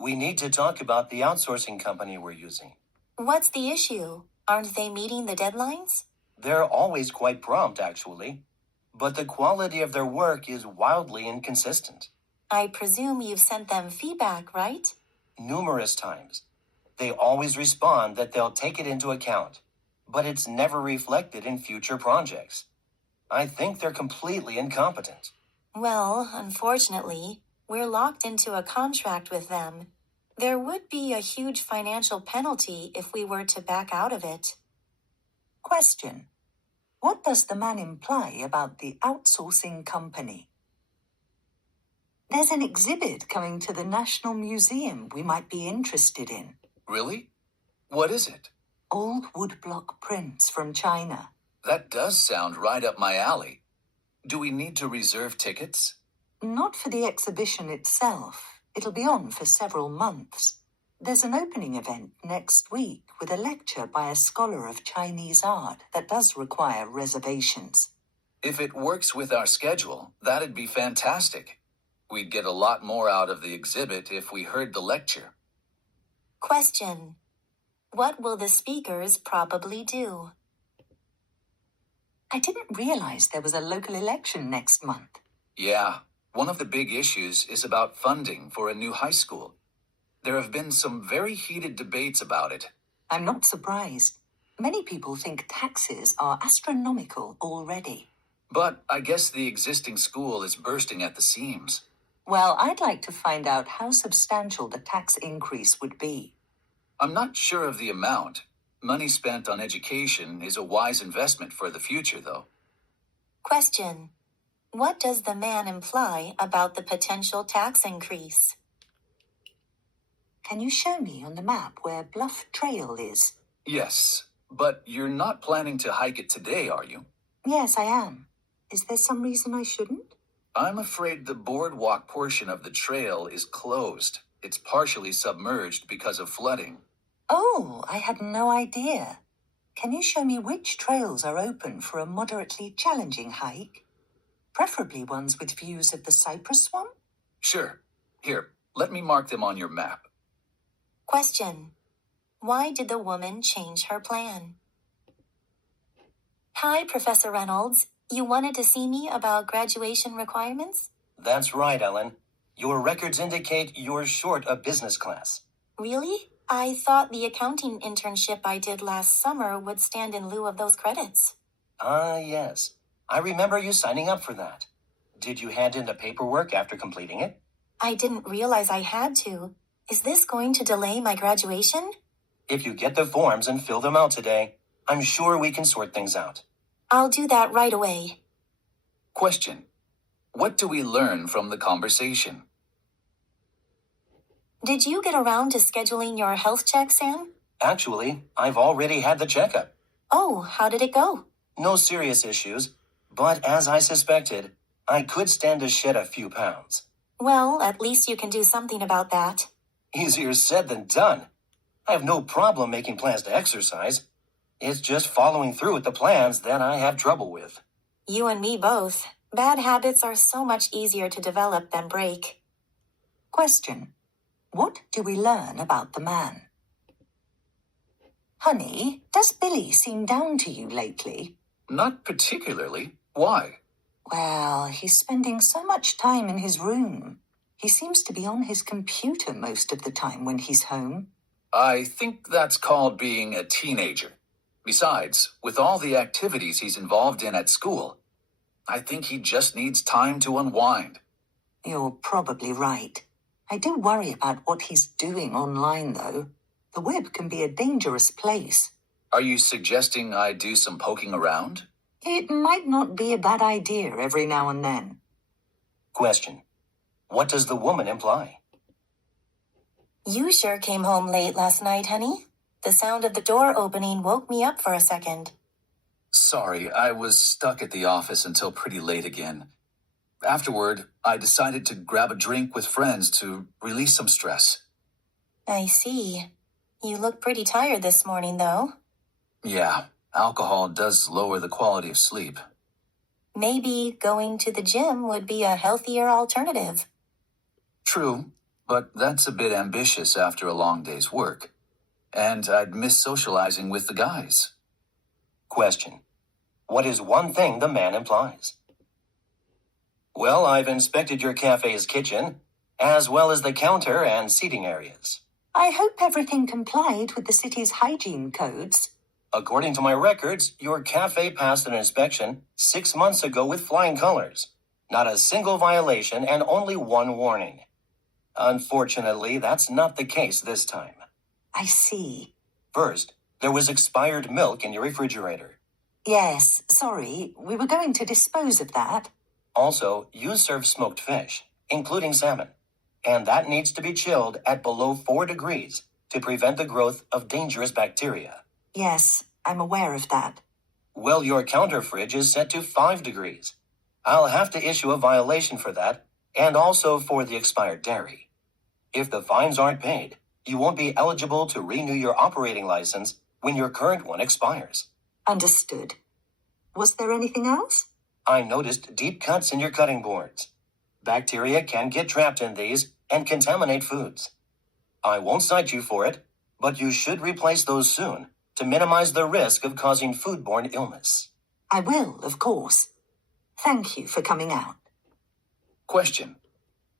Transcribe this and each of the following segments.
We need to talk about the outsourcing company we're using. What's the issue? Aren't they meeting the deadlines? They're always quite prompt, actually. But the quality of their work is wildly inconsistent. I presume you've sent them feedback, right? Numerous times. They always respond that they'll take it into account, but it's never reflected in future projects. I think they're completely incompetent. Well, unfortunately, we're locked into a contract with them. There would be a huge financial penalty if we were to back out of it. Question. What does the man imply about the outsourcing company? There's an exhibit coming to the National Museum we might be interested in. Really? What is it? Old woodblock prints from China. That does sound right up my alley. Do we need to reserve tickets? Not for the exhibition itself. It'll be on for several months. There's an opening event next week with a lecture by a scholar of Chinese art that does require reservations. If it works with our schedule, that'd be fantastic. We'd get a lot more out of the exhibit if we heard the lecture. Question. What will the speakers probably do? I didn't realize there was a local election next month. Yeah, one of the big issues is about funding for a new high school. There have been some very heated debates about it. I'm not surprised. Many people think taxes are astronomical already. But I guess the existing school is bursting at the seams. Well, I'd like to find out how substantial the tax increase would be. I'm not sure of the amount. Money spent on education is a wise investment for the future, though. Question. What does the man imply about the potential tax increase? Can you show me on the map where Bluff Trail is? Yes, but you're not planning to hike it today, are you? Yes, I am. Is there some reason I shouldn't? I'm afraid the boardwalk portion of the trail is closed. It's partially submerged because of flooding. Oh, I had no idea. Can you show me which trails are open for a moderately challenging hike? Preferably ones with views of the cypress swamp? Sure. Here, let me mark them on your map. Question. Why did the woman change her plan? Hi, Professor Reynolds. You wanted to see me about graduation requirements? That's right, Ellen. Your records indicate you're short a business class. Really? I thought the accounting internship I did last summer would stand in lieu of those credits. Yes. I remember you signing up for that. Did you hand in the paperwork after completing it? I didn't realize I had to. Is this going to delay my graduation? If you get the forms and fill them out today, I'm sure we can sort things out. I'll do that right away. Question. What do we learn from the conversation? Did you get around to scheduling your health check, Sam? Actually, I've already had the checkup. Oh, how did it go? No serious issues, but as I suspected, I could stand to shed a few pounds. Well, at least you can do something about that. Easier said than done. I have no problem making plans to exercise. It's just following through with the plans that I have trouble with. You and me both. Bad habits are so much easier to develop than break. Question. What do we learn about the man? Honey, does Billy seem down to you lately? Not particularly. Why? Well, he's spending so much time in his room. He seems to be on his computer most of the time when he's home. I think that's called being a teenager. Besides, with all the activities he's involved in at school, I think he just needs time to unwind. You're probably right. I do worry about what he's doing online, though. The web can be a dangerous place. Are you suggesting I do some poking around? It might not be a bad idea every now and then. Question. What does the woman imply? You sure came home late last night, honey. The sound of the door opening woke me up for a second. Sorry, I was stuck at the office until pretty late again. Afterward, I decided to grab a drink with friends to release some stress. I see. You look pretty tired this morning, though. Yeah, alcohol does lower the quality of sleep. Maybe going to the gym would be a healthier alternative. True, but that's a bit ambitious after a long day's work. And I'd miss socializing with the guys. Question. What is one thing the man implies? Well, I've inspected your cafe's kitchen, as well as the counter and seating areas. I hope everything complied with the city's hygiene codes. According to my records, your cafe passed an inspection 6 months ago with flying colors. Not a single violation and only one warning. Unfortunately, that's not the case this time. I see. First, there was expired milk in your refrigerator. Yes, sorry, we were going to dispose of that. Also, you serve smoked fish, including salmon, and that needs to be chilled at below 4 degrees to prevent the growth of dangerous bacteria. Yes, I'm aware of that. Well, your counter fridge is set to 5 degrees. I'll have to issue a violation for that, and also for the expired dairy. If the fines aren't paid, you won't be eligible to renew your operating license when your current one expires. Understood. Was there anything else? I noticed deep cuts in your cutting boards. Bacteria can get trapped in these and contaminate foods. I won't cite you for it, but you should replace those soon to minimize the risk of causing foodborne illness. I will, of course. Thank you for coming out. Question.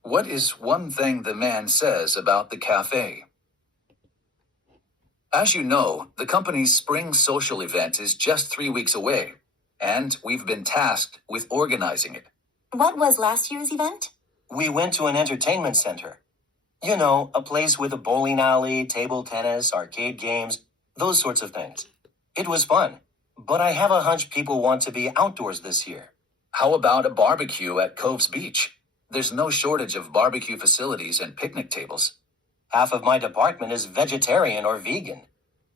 What is one thing the man says about the cafe? As you know, the company's spring social event is just 3 weeks away, and we've been tasked with organizing it. What was last year's event? We went to an entertainment center. You know, a place with a bowling alley, table tennis, arcade games, those sorts of things. It was fun, but I have a hunch people want to be outdoors this year. How about a barbecue at Coves Beach? There's no shortage of barbecue facilities and picnic tables. Half of my department is vegetarian or vegan.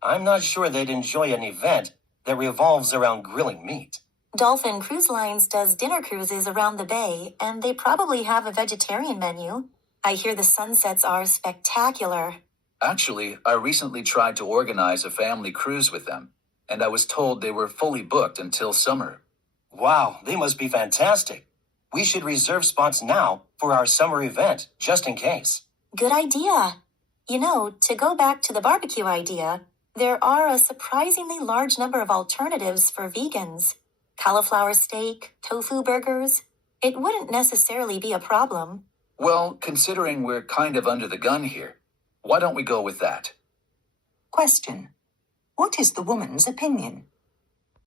I'm not sure they'd enjoy an event that revolves around grilling meat. Dolphin Cruise Lines does dinner cruises around the bay, and they probably have a vegetarian menu. I hear the sunsets are spectacular. Actually, I recently tried to organize a family cruise with them, and I was told they were fully booked until summer. Wow, they must be fantastic. We should reserve spots now for our summer event, just in case. Good idea. You know, to go back to the barbecue idea, there are a surprisingly large number of alternatives for vegans. Cauliflower steak, tofu burgers. It wouldn't necessarily be a problem. Well, considering we're kind of under the gun here, why don't we go with that? Question. What is the woman's opinion?